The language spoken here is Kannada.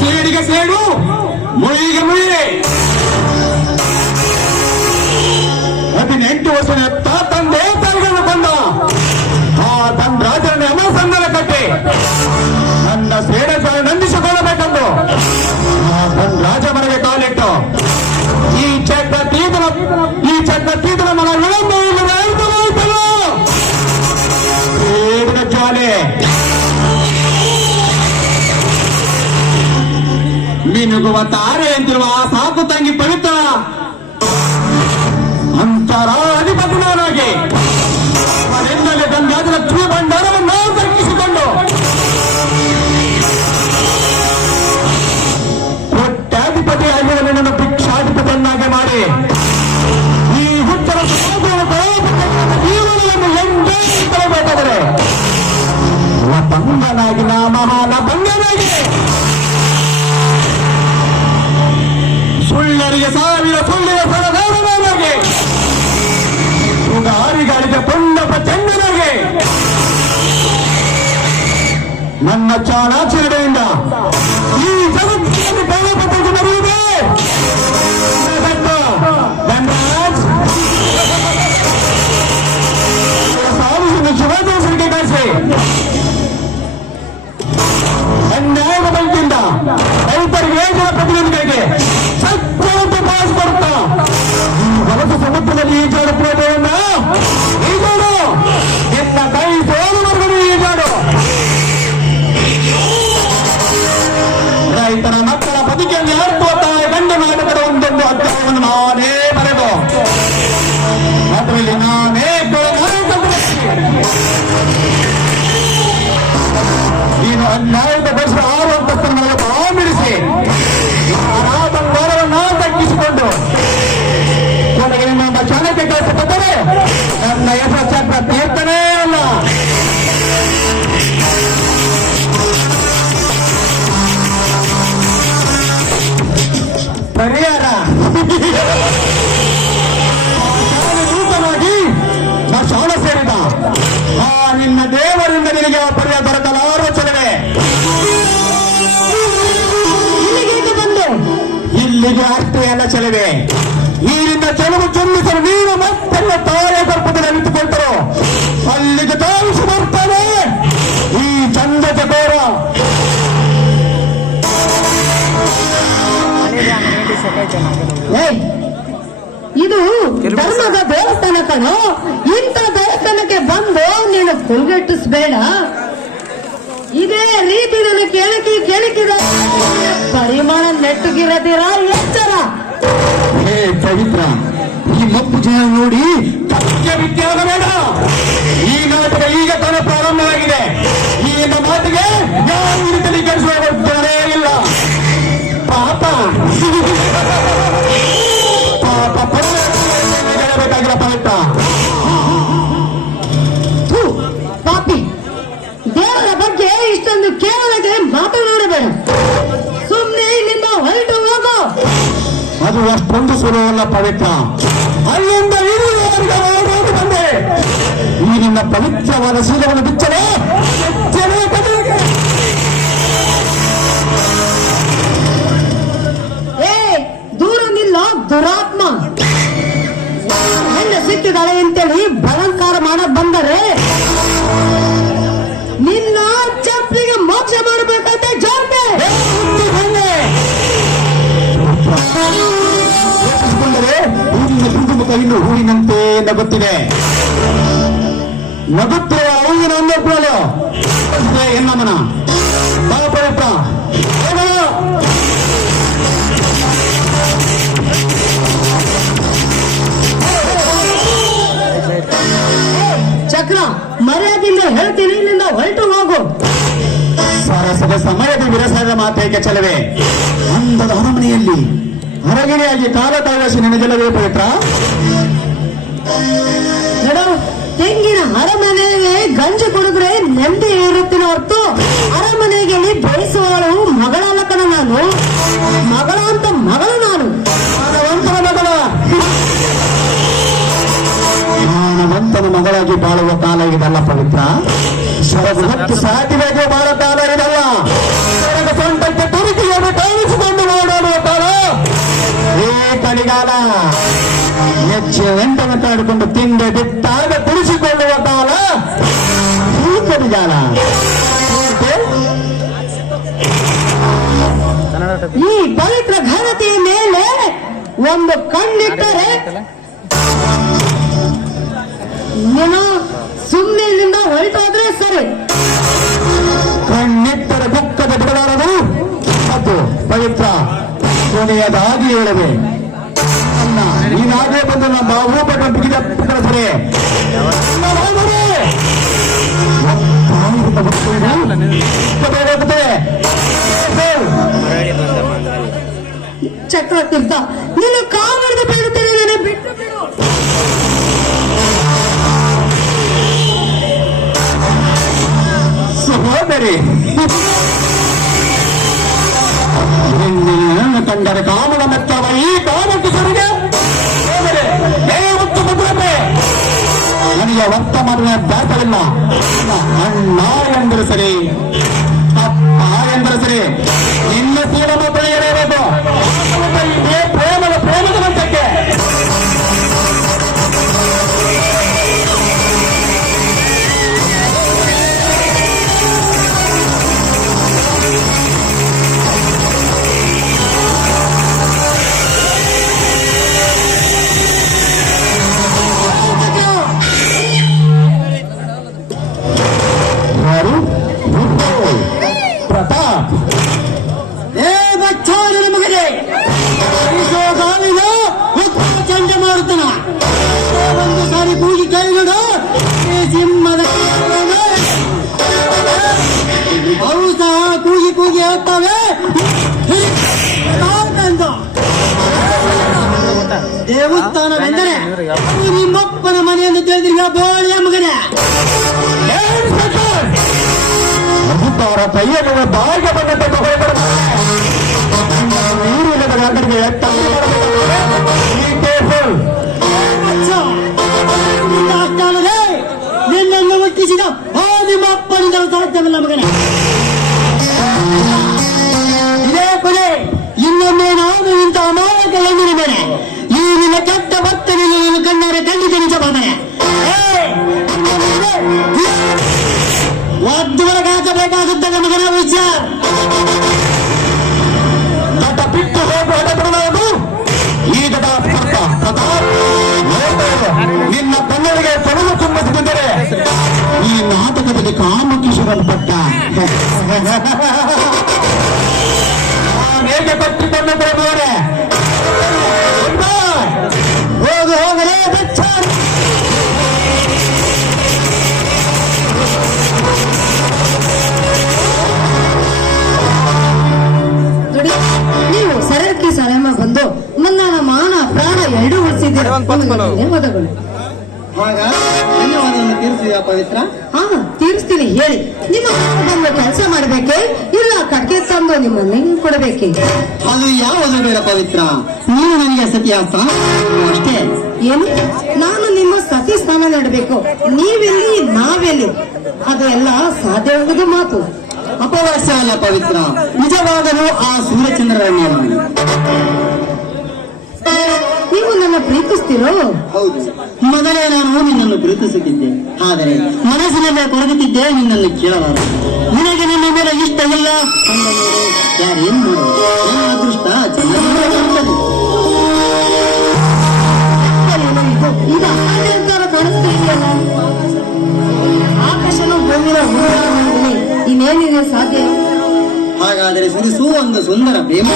ಸೇಡಿಗೆ ಸೇಡು, ಮುಯಿಗೆ ಮುಯಿ. 18 ವರ್ಷದ ತಂದೆ ತಾಯಿಗಳನ್ನು ಕೊಂದ ಆ ತನ್ನ ರಾಜರನ್ನ ಅಮಸಂದನ ಕಟ್ಟಿ ನನ್ನ ಸೇಡ ನಂದಿಸಿಕೊಳ್ಳಬೇಕೆಂದು ಆ ತನ್ನ ರಾಜ ಮನೆಗೆ ಕಾಲಿಟ್ಟು ಈ ಚಕ್ರ ತೀತನ ಮನ ವಿಳಂಬ ಸೇಡಿನ ಜ್ವಾಲೆ. ಮಿನುಗುವ ತಾರೆ ಅಂತಿರುವ ಸಾಕು ತಂಗಿ ಪವಿತ್ರ ಅಂತರಾಧಿಪತಿನಾಗಿ ಅವರಿಂದಲೇ ಗಂಗಾದ ಲಕ್ಷ್ಮೀ ಭಂಡಾರವನ್ನು ತರ್ಕಿಸಿಕೊಂಡು ಕೋಟ್ಯಾಧಿಪತಿಯಾಗಿ ನನ್ನನ್ನು ಭಿಕ್ಷಾಧಿಪತಿಯನ್ನಾಗಿ ಮಾಡಿ ಈ ಹುಚ್ಚರ ಜೀವನವನ್ನು ಎಂದೇ ತರಬೇಕಾದರೆ ಬಂಧನಾಗಿ ನಾ ಮಹಾನ ಬಂಧನಾಗಿ ಸುಳ್ಳರಿಗೆ ಸಾವಿರ ಸುಳ್ಳಿನ ಸರದಾರನಾಗಿ ಸುಗಾರಿಗಳಿಗೆ ಪುಣ್ಯ ಪ್ರಚಂಡನಾಗಿ ನನ್ನ ಚಾಣಾಚರಣೆಯಿಂದ ಈ ಜಗತ್ತಿನಲ್ಲಿ ಬಲಪಟ್ಟು ನಡೆಯುವುದೇ ಸಾವಿರ ಶಿವದೋಷರಿಗೆ ಕಳಿಸಿ ಅನ್ಯಾಯದ ಬಂಕಿಂದ ರೈತರಿಗೆ ಜನಪ್ರತಿನಿಧಿಗಳಿಗೆ ಸತ್ಯವಂತ ಪಾಸ್ ಕೊಡ್ತಾ ಈ ಹೊಲಸ ಸಮುದ್ರದಲ್ಲಿ ಈಜಾಡುತ್ತಿರುವುದನ್ನ ಈಜಾಡು, ನಿನ್ನ ಕೈ ಸೋಲುವರೆಗೂ ಈಜಾಡು. ರೈತರ ಮಕ್ಕಳ ಬದುಕಿಯಲ್ಲಿ ಆಡುವ ತಾಯಿ ಗಂಡ ನಾಟಕದ ಒಂದೊಂದು ಅಧ್ಯಾಯವನ್ನು ನಾನೇ ಬರೆದು ಅದರಲ್ಲಿ ನಾನೇ ನೀನು ಅನ್ಯಾಯದ ವರ್ಷ 6 ಅಂತಸ್ತರ ನನಗೆ ಬಾಂಬಿಡಿಸಿ ಬಂಗಾರವನ್ನ ತಗ್ಗಿಸಿಕೊಂಡು ಕೊನೆಗೆ ನಿನ್ನ ಚಾಣಕ್ಯ ಕಳಿಸಲ್ಪಟ್ಟರೆ ನನ್ನ ಹೆಸರು ಚಕ್ರ ತೀರ್ಥನೇ ಅಲ್ಲ. ಪರಿಹಾರ ದೂತನಾಗಿ ನಾ ಶಾಣ ಸೇರಿದ ಆ ನಿನ್ನ ದೇವರಿಂದ ನಿನಗೆ ಪರಿಹಾರ ದೊರಕಲಾರ ಚಲನೆ ಇಲ್ಲಿಗೆ ಅಷ್ಟೇ ಎಲ್ಲ ಚೆಲುವೆ. ಈಗಿನ ಚೆಲುವು ಚುಮ್ಮಿಸಲು ನೀನು ಮತ್ತೆಲ್ಲ ತಾಯ ಗರ್ಭದಲ್ಲಿ ನಿಂತುಕೊಳ್ತರೋ ಅಲ್ಲಿಗೆ ತಾವಿಸಿ ಬರ್ತಾನೆ ಈ ಚಂದ ಚಕೋರ. ಇದು ಧರ್ಮದ ದೇವಸ್ಥಾನ ಕಣೋ. ಇಂಥ ದೇವಸ್ಥಾನಕ್ಕೆ ಬಂದು ನೀನು ಕುಲ್ಗೆಟ್ಟಿಸಬೇಡ. ಇದೇ ರೀತಿ ನನ್ನ ಕೇಳಿಕಿದ ಪರಿಮಾಣ ನೆಟ್ಟಗಿರದಿರ ಎಚ್ಚರ. ಹೇ ಪವಿತ್ರ, ಈ ಮಪ್ಪು ಜನ ನೋಡಿ ವಿದ್ಯಾಗಬೇಡ. ಈ ನಾಟಕ ಈಗ ತಾನೇ ಪ್ರಾರಂಭವಾಗಿದೆ. ಈ ಮಾತಿಗೆ ಯಾವ ರೀತಿಯಲ್ಲಿ ಕೆಲಸವಾಗುತ್ತಾರೇ ಇಲ್ಲ. ಪಾಪ ಪಾಪ ಹೇಳಬೇಕಾಗಿಲ್ಲ ಪವಿತ್ರ. ಪಾಪಿ, ದೇವರ ಬಗ್ಗೆ ಇಷ್ಟೊಂದು ಕೇವಲಕ್ಕೆ ಮಾತನಾಡಬೇಡ. ಸುಮ್ಮನೆ ನಿಮ್ಮ ಹೊರಟು ಹೋಗೋ. ಅದು ಅಷ್ಟೊಂದು ಸುಲಭವಲ್ಲ ಪವಿತ್ರ. ಅಲ್ಲಿಂದ ಇರುವವರೆಗೆ ಬಂದೆ ಈ ನಿನ್ನ ಪವಿತ್ರವಾದ ಶೀಲವನ್ನು ಬಿಚ್ಚಲೇ ದೂರ ನಿಲ್ಲ ದುರಾತ್ಮ. ಹೆಣ್ಣು ಸಿಕ್ಕಿದಾಳೆ ಅಂತೇಳಿ ಬಲಾತ್ಕಾರ ಮಾಡಕ್ ಬಂದರೆ ನಿನ್ನ ಚಪ್ಪಲಿಗೆ ಮೋಕ್ಷ ಮಾಡಬೇಕಂತ ಜಾತೆ ಮುಖ ಇನ್ನು ಹೂವಿನಂತೆ ನಗುತ್ತಿದೆ. ನಗುತ್ತಿರುವ ಹೂವಿನ ಒಂದೊಬ್ಬಳು ಎನ್ನಮ್ಮನ ಪವಿತ್ರ ಚಕ್ರ, ಮರ್ಯಾದೆಯಿಂದ ಹೇಳ್ತೀನಿ, ಇಲ್ಲಿಂದ ಹೊರಟು ಹೋಗು. ಸರಸದ ಸಮಯದ ವಿರಸದ ಮಾತೇಕೆ ಚೆಲುವೆ? ಅಂದದ ಅರಮನೆಯಲ್ಲಿ ಹೊರಗಿಣಿಯಾಗಿ ಕಾಲ ತಾವಸಿ ನಿನಗೆಲ್ಲವೇ ಪವಿತ್ರ? ನೋಡು, ತೆಂಗಿನ ಅರಮನೆಗೆ ಗಂಜಿ ಕುಡಿದ್ರೆ ನೆಮ್ಮದಿ ಇರುತ್ತಿನ ಹೊರತು ಅರಮನೆಗೆ ಬೇಯಿಸುವವಳು ಮಗಳಲ್ಲ ಕಣ ನಾನು. ಮಗಳ ಅಂತ ಮಗಳು ನಾನು. ಮಾನವಂತನ ಮಗಳ, ಮಾನವಂತನ ಮಗಳಾಗಿ ಬಾಳುವ ಕಾಲ ಇದಲ್ಲ ಪವಿತ್ರ. ಸ್ವರಗ ಹತ್ತು ಸಾಟಿಗೆ ಬಾಳ ಕಾಲ ಇದಲ್ಲ. ಸ್ವರಗ ಸೊಂಟಕ್ಕೆ ತುರುಕಿಯನ್ನು ಕಾಣಿಸಿಕೊಂಡು ಓಡಾಡುವ ಕಾಲ ಈ ಕಲಿಗಾಲ. ಹೆಜ್ಜೆ ಎಂಟನ ಕಾಡಿಕೊಂಡು ತಿಂದೆ ಬಿಟ್ಟಾಗ ಕುಡಿಸಿಕೊಳ್ಳುವ ಕಾಲ ಈ ಕಲಿಗಾಲ. ಈ ಪವಿತ್ರ ಘನತೆಯ ಮೇಲೆ ಒಂದು ಕಣ್ಣಿಟ್ಟರೆ ನೀನು ಸುಮ್ಮನೆ ಇಲ್ಲಿಂದ ಹೊರಟೋದ್ರೆ ಸರಿ. ಕಣ್ಣಿಟ್ಟರ ದುಃಖದ ಬಿಡಲಾರದು. ಮತ್ತು ಪವಿತ್ರ ಕೊನೆಯದಾಗಿ ಹೇಳಿದೆ, ನೀನಾಗೇ ಬಂದು ನಮ್ಮ ಬಾಬು ಬಿಗಿದ ಸರಿ ಚಕ್ರತೀರ್ಥ, ನೀನು ಕಾಮಡಿದು ಬೀಳುತ್ತೇನೆ, ಬಿಟ್ಟು ಬಿಡು. ಸಹೋದರಿ, ನಿನ್ನ ಕಂಡರೆ ಕಾಮನ ಮೆತ್ತವ ಈ ಕಾಮಕ್ಕೆ ಸರಿಗೆ ಮತ್ತು ಭದ್ರತೆ ನನಗೆ ವರ್ತಮಾನ ದಾಸವಿಲ್ಲ. ಅಣ್ಣ ಎಂದರೆ ಸರಿ, ಅಪ್ಪ ಎಂದರೆ ಸರಿ, ನಿನ್ನ ತೀರ ಮಕ್ಕಳು ಏನೇಬೇಕು ಇದೇ ಪ್ರೇಮದ ಮಂತಕ್ಕೆ. ಯಾರು? ಪ್ರತಾಪ್. ಏ ಬಚ್ಚಾನ ಮಗನೇ, ಚಂಡ ಮಾಡುತ್ತಾನ. ಒಂದು ಸಾರಿ ಕೂಗಿ ಕೈ ನೋಡು, ಈ ಸಿಂಹದ ಅವು ಸಹ ಕೂಗಿ ಕೂಗಿ ಹೇಳ್ತಾವೆ. ದೇವಸ್ಥಾನವೆಂದರೆ ಅದು ನಿಮ್ಮಪ್ಪನ ಮನೆಯನ್ನು ತಿಳಿದಿರುವ ಬೋಳಿಯ ಮಗನೇ. ಅವರ ಕೈಯಲ್ಲಿ ಬಾಯಿಗೆ ಬಂದಂತೆ ನೀರಿಲ್ಲದ ಗಂಟೆಗೆ ಅಷ್ಟಾಲದೆ ನಿನ್ನನ್ನು ಹುಟ್ಟಿಸಿದ ನಿಮ್ಮ ಅಪ್ಪನಿಂದ ಸಾಧ್ಯವಿಲ್ಲ ಮಗನೇ. ಇದೇ ಕೊನೆ, ಇನ್ನೊಮ್ಮೆ ನಾನು ಇಂಥ ಅಮಾಯಕ ಹೆಣ್ಣಿನ ಮೇಲೆ ಈ ನಿನ್ನ ಕೆಟ್ಟ ಭಕ್ತನಿಗೆ ನೀನು ಕಣ್ಣಾರೆ ಖಂಡಿತ ನಿಜಬಾರನೆ. ಒದ್ದು ಹೊರಗಾಕಬೇಕಾಗುತ್ತದೆ ಮಗನ ವಿಚಾರ. ನಟ ಬಿಟ್ಟು ಹೋಗುವ ಹಡಬಿಡಲಾರದು. ಈಗ ನಿನ್ನ ಕಣ್ಣರಿಗೆ ತೊಡಗು ತುಂಬಿಸಿದರೆ ಈ ನಾಟಕದಲ್ಲಿ ಕಾಮಕಿಶರಲ್ಪಟ್ಟ ಹೇಗೆ ಕಟ್ಟಿಕೊಂಡು ಬರಬಹುದೇ? ಹೋಗಲೇ ಬಚ್ಚ. ನೋಡಿ, ನೀವು ಸರಕ್ಕೆ ಸಲಮ ಬಂದು ನನ್ನ ಮಾನ ಪ್ರಾಣ ಎರಡೂ ಉಳಿಸಿದ್ದೀರ. ಧನ್ಯವಾದಗಳು. ಧನ್ಯವಾದವನ್ನು ತೀರಿಸಿದ ಪವಿತ್ರ. ಹಾ, ತೀರಿಸ್ತೀನಿ. ಹೇಳಿ, ನಿಮ್ಮ ಬಂದು ಕೆಲಸ ಮಾಡಬೇಕೆ ಇಲ್ಲ ಕಟ್ಗೆ ತಂದು ನಿಮ್ಮ ಮನೆಗೆ ಕೊಡಬೇಕೆ? ಅದು ಯಾವುದು ಬೇಡ ಪವಿತ್ರ, ನೀನು ನನಗೆ ಸತಿಯ ಸ್ಥಾನ ಅಷ್ಟೇ. ಏನು, ನಾನು ನಿಮ್ಮ ಸತಿ ಸ್ಥಾನ ನೀಡಬೇಕು? ನೀವೆಲ್ಲಿ ನಾವೆಲ್ಲಿ? ಅದು ಎಲ್ಲ ಸಾಧ್ಯವಾಗದ ಮಾತು. ಅಪವಾಸ್ಯ ಅಲ್ಲ ಪವಿತ್ರ, ನಿಜವಾಗಲೂ ಆ ಸೂರ್ಯಚಂದ್ರರನ್ನು ನೀವು ನನ್ನ ಪ್ರೀತಿಸ್ತೀರೋ? ಹೌದು, ಮೊದಲೇ ನಾನು ನಿನ್ನನ್ನು ಪ್ರೀತಿಸುತ್ತಿದ್ದೆ, ಆದರೆ ಮನಸ್ಸಿನಲ್ಲೇ ಕೊರಗುತ್ತಿದ್ದೆ ನಿನ್ನನ್ನು ಕೇಳಬಾರದು. ನಿನಗೆ ನನ್ನ ಮೇಲೆ ಇಷ್ಟ ಇಲ್ಲ ಅಂದ ಮೇಲೆ ಯಾರೇನು ಮಾಡು, ನನ್ನ ಅದೃಷ್ಟ ಚೆನ್ನಾಗಿ. ಈಗ ಅಲಂಕಾರ ಕಾಣಿಸ್ತಿದೆಯಲ್ಲ, ಆಕಾಶನು ಭೂಮಿಯ ಇನ್ನೇನಿದೆ ಸಾಧ್ಯ? ಹಾಗಾದರೆ ಸುರಿಸು ಒಂದು ಸುಂದರ ಪ್ರೇಮ